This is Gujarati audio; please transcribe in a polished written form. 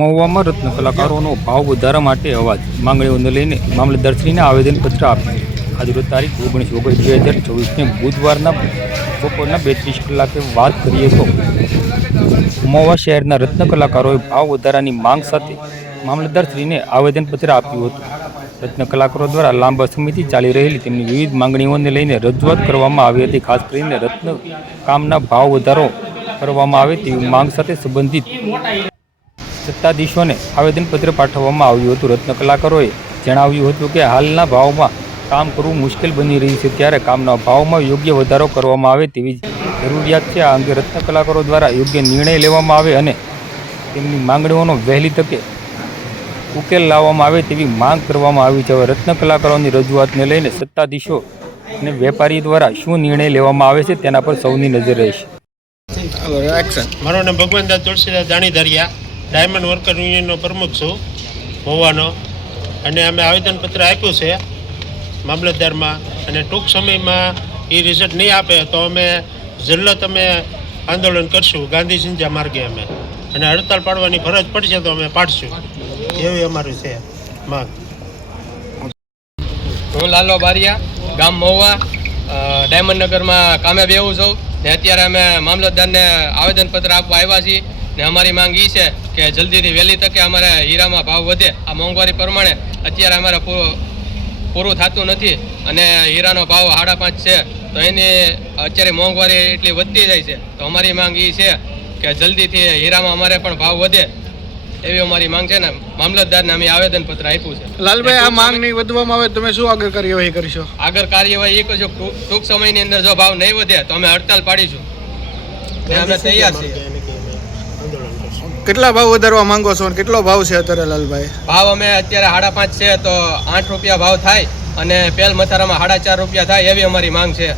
મહુવામાં રત્ન કલાકારોનો ભાવ વધારા માટે અવાજ માંગણીઓને લઈને મામલતદારશ્રીને આવેદનપત્ર આપ્યું. આજરોજ તારીખ 19/8/2024ને બુધવારના બપોરના 32 કલાકે વાત કરીએ તો મહુવા શહેરના રત્ન કલાકારોએ ભાવ વધારાની માંગ સાથે મામલતદારશ્રીને આવેદનપત્ર આપ્યું હતું. રત્ન કલાકારો દ્વારા લાંબા સમયથી ચાલી રહેલી તેમની વિવિધ માંગણીઓને લઈને રજૂઆત કરવામાં આવી હતી. ખાસ કરીને રત્ન કામના ભાવ વધારો કરવામાં આવે તેવી માંગ સાથે સંબંધિત સત્તાધીશોને આવેદનપત્ર પાઠવવામાં આવ્યું હતું. રત્ન કલાકારોએ જણાવ્યું હતું કે હાલના ભાવમાં કામ કરવું મુશ્કેલ બની રહ્યું છે, ત્યારે કામના ભાવમાં યોગ્ય વધારો કરવામાં આવે તેવી જરૂરિયાત છે. આ અંગે રત્ન કલાકારો દ્વારા યોગ્ય નિર્ણય લેવામાં આવે અને તેમની માંગણીઓનો વહેલી તકે ઉકેલ લાવવામાં આવે તેવી માંગ કરવામાં આવી છે. હવે રત્ન કલાકારોની રજૂઆતને લઈને સત્તાધીશો અને વેપારી દ્વારા શું નિર્ણય લેવામાં આવે છે તેના પર સૌની નજર રહેશે. મારું નામ ભગવાનદાસ તુલસીદાસ જાણીધારિયા, ડાયમંડ વર્કર યુનિયનનો પ્રમુખ છું મહુવાનો, અને અમે આવેદનપત્ર આપ્યું છે મામલતદારમાં, અને ટૂંક સમયમાં એ રિઝલ્ટ નહીં આપે તો અમે જલ્લત અમે આંદોલન કરશું ગાંધી સિંધા માર્ગે અમે, અને હડતાળ પાડવાની ફરજ પડશે તો અમે પાડશું, એવી અમારું છે માંગ. હું લાલો બારિયા, ગામ મહુવા, ડાયમંડ નગરમાં કામે બેહું છું ને અત્યારે અમે મામલતદારને આવેદનપત્ર આપવા આવ્યા છીએ ને અમારી માંગ એ છે કે જલ્દીથી વહેલી તકે અમારે હીરામાં ભાવ વધે. આ મોંઘવારી પ્રમાણે અત્યારે અમારે પૂરું થતું નથી અને હીરાનો ભાવ 5.5 છે, તો એની અત્યારે મોંઘવારી એટલી વધતી જાય છે. તો અમારી માંગ એ છે કે જલ્દીથી હીરામાં અમારે પણ ભાવ વધે એવી અમારી માંગ છે ને મામલતદારને અમે આવેદનપત્ર આપ્યું છે. લાલભાઈ, આ માંગ નહીં વધવામાં આવે તમે શું આગળ કાર્યવાહી કરશો? આગળ કાર્યવાહી એ કરશો, ટૂંક સમયની અંદર જો ભાવ નહીં વધે તો અમે હડતાલ પાડીશું. અમે તૈયાર છીએ. કેટલા ભાવ વધારવા માંગો છો અને કેટલો ભાવ છે અત્યારે લાલભાઈ? ભાવ અમે અત્યારે 5.5 છે તો 8 રૂપિયા ભાવ થાય અને પેલ મથારામાં 4.5 રૂપિયા થાય એવી અમારી માંગ છે.